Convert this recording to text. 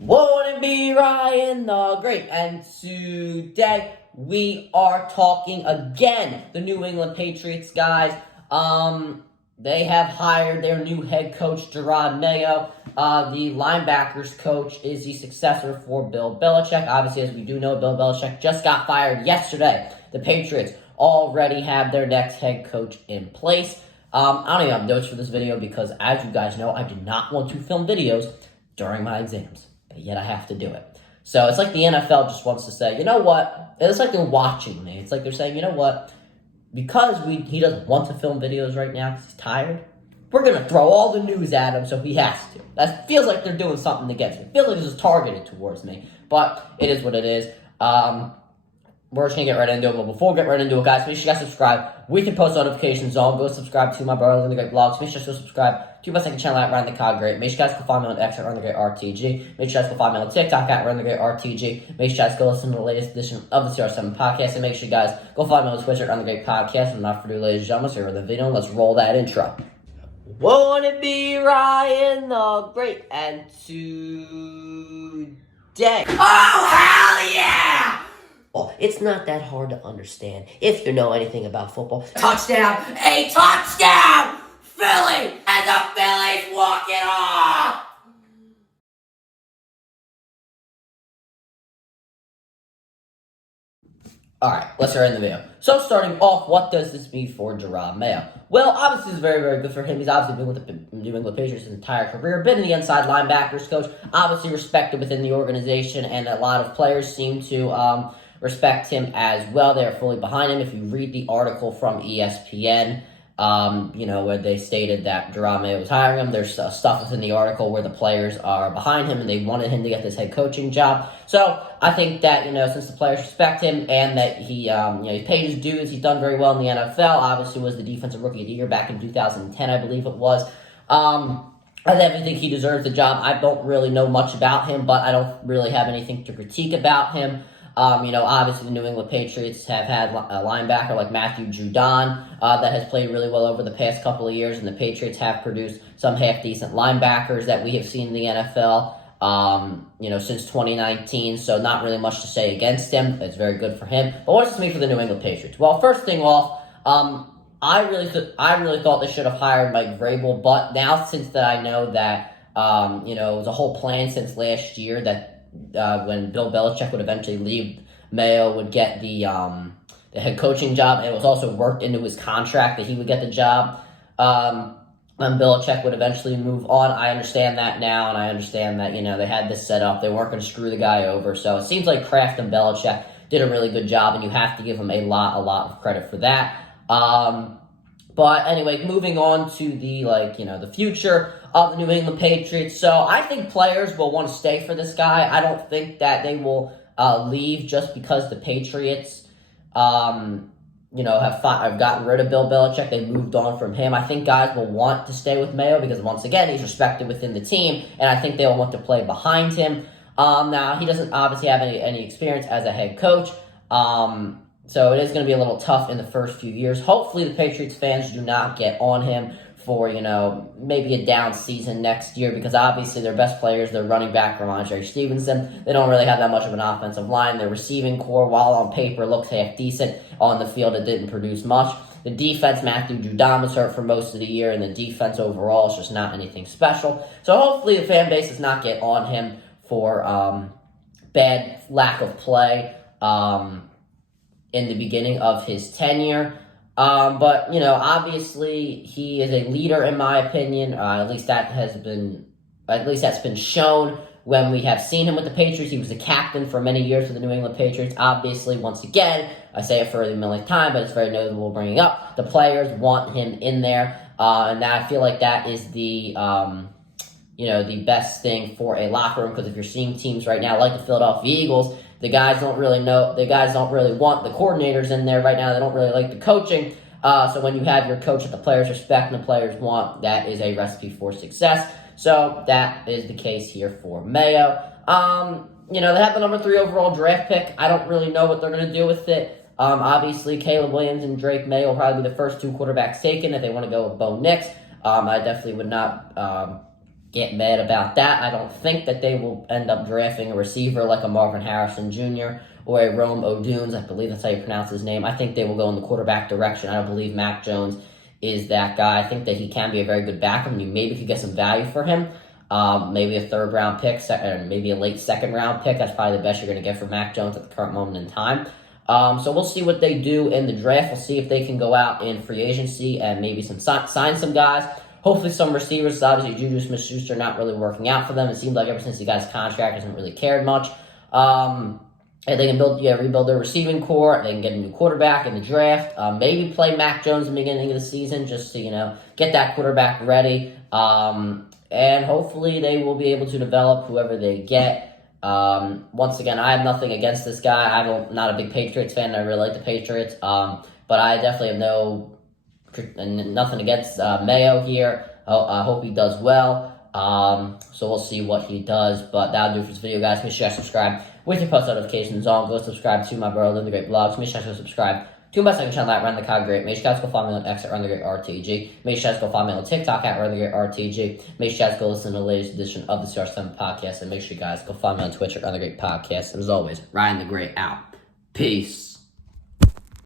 Won't it be Ryan the Great? And today we are talking again the New England Patriots, guys. They have hired their new head coach, Jerod Mayo. The linebackers coach is the successor for Bill Belichick. Obviously, as we do know, Bill Belichick just got fired yesterday. The Patriots already have their next head coach in place. I don't even have notes for this video because, as you guys know, I do not want to film videos during my exams. But yet I have to do it. So it's like the NFL just wants to say, you know what? It's like they're watching me. It's like they're saying, you know what? Because he doesn't want to film videos right now because he's tired, we're going to throw all the news at him so he has to. That feels like they're doing something against me. It feels like this is targeted towards me. But it is what it is. We're just going to get right into it. But before we get right into it, guys, make sure you guys subscribe. We can post notifications on. Go subscribe to my brother in the Great Vlogs. Make sure you guys go subscribe to my second channel at Ryan the Cog Great. Make sure you guys go find me on X at Ryan the Great RTG. Make sure you guys go find me on TikTok at Ryan the Great RTG. Make sure you guys go listen to the latest edition of the CR7 podcast. And make sure you guys go find me on Twitter at Ryan the Great Podcast. And not for you, ladies and gentlemen, so the video. Let's roll that intro. Won't it be Ryan the Great? And today. Oh, hell yeah! Well, it's not that hard to understand if you know anything about football. Touchdown! A touchdown! Philly! And the Phillies walk it off! Alright, let's start in the video. So starting off, what does this mean for Jerod Mayo? Well, obviously it's very, very good for him. He's obviously been with the New England Patriots his entire career, been the inside linebackers coach, obviously respected within the organization, and a lot of players seem to respect him as well. They are fully behind him. If you read the article from ESPN, where they stated that Jerod Mayo was hiring him, there's stuff within the article where the players are behind him and they wanted him to get this head coaching job. So I think that, since the players respect him and that he paid his dues, he's done very well in the NFL. Obviously was the defensive rookie of the year back in 2010, I believe it was. I definitely think he deserves the job. I don't really know much about him, but I don't really have anything to critique about him. Obviously the New England Patriots have had a linebacker like Matthew Judon that has played really well over the past couple of years, and the Patriots have produced some half-decent linebackers that we have seen in the NFL, since 2019, so not really much to say against him. It's very good for him. But what does this mean for the New England Patriots? Well, first thing off, I really thought they should have hired Mike Vrabel, but now since that I know that, it was a whole plan since last year that when Bill Belichick would eventually leave, Mayo would get the head coaching job, and it was also worked into his contract that he would get the job when Belichick would eventually move on. I understand that now, and I understand that, they had this set up. They weren't going to screw the guy over, so it seems like Kraft and Belichick did a really good job, and you have to give them a lot of credit for that. But anyway, moving on to the, the future of the New England Patriots. So I think players will want to stay for this guy. I don't think that they will leave just because the Patriots, have gotten rid of Bill Belichick. They moved on from him. I think guys will want to stay with Mayo because, once again, he's respected within the team, and I think they'll want to play behind him. Now, he doesn't obviously have any experience as a head coach, so it is going to be a little tough in the first few years. Hopefully the Patriots fans do not get on him for, maybe a down season next year, because obviously their best players, their running back, Ramondre Stevenson, they don't really have that much of an offensive line. Their receiving core, while on paper looks half decent, on the field it didn't produce much. The defense, Matthew Judon was hurt for most of the year, and the defense overall is just not anything special. So hopefully the fan base does not get on him for bad lack of play in the beginning of his tenure. But, obviously he is a leader in my opinion. At least that's been shown when we have seen him with the Patriots. He was the captain for many years for the New England Patriots. Obviously, once again, I say it for the millionth time, but it's very notable bringing up. The players want him in there. And I feel like that is the best thing for a locker room, because if you're seeing teams right now like the Philadelphia Eagles, the guys don't really want the coordinators in there right now. They don't really like the coaching. So when you have your coach that the players respect and the players want, that is a recipe for success. So that is the case here for Mayo. They have the number 3 overall draft pick. I don't really know what they're going to do with it. Obviously, Caleb Williams and Drake May will probably be the first 2 quarterbacks taken if they want to go with Bo Nix. I definitely would not get mad about that. I don't think that they will end up drafting a receiver like a Marvin Harrison Jr. or a Rome Odunes. I believe that's how you pronounce his name. I think they will go in the quarterback direction. I don't believe Mac Jones is that guy. I think that he can be a very good backup, and you maybe could get some value for him. Maybe a third-round pick, maybe a late second-round pick. That's probably the best you're going to get for Mac Jones at the current moment in time. So we'll see what they do in the draft. We'll see if they can go out in free agency and maybe sign some guys. Hopefully some receivers. Obviously, Juju Smith-Schuster not really working out for them. It seems like ever since he got his contract, hasn't really cared much. And they can rebuild their receiving core. They can get a new quarterback in the draft. Maybe play Mac Jones in the beginning of the season just to, get that quarterback ready. And hopefully they will be able to develop whoever they get. Once again, I have nothing against this guy. I'm not a big Patriots fan. I really like the Patriots. But I definitely have nothing against Mayo here. I hope he does well. So we'll see what he does. But that'll do for this video, guys. Make sure you guys subscribe with your post notifications on. Go subscribe to my brother, the Great Vlogs. Make sure you guys go subscribe to my second channel at Run the Cog Great. Make sure you guys go follow me on X at Run the Great RTG. Make sure you guys go follow me on TikTok at Run the Great RTG. Make sure you guys go listen to the latest edition of the CR7 podcast. And make sure you guys go follow me on Twitch at Run the Great Podcast. And as always, Ryan the Great out. Peace.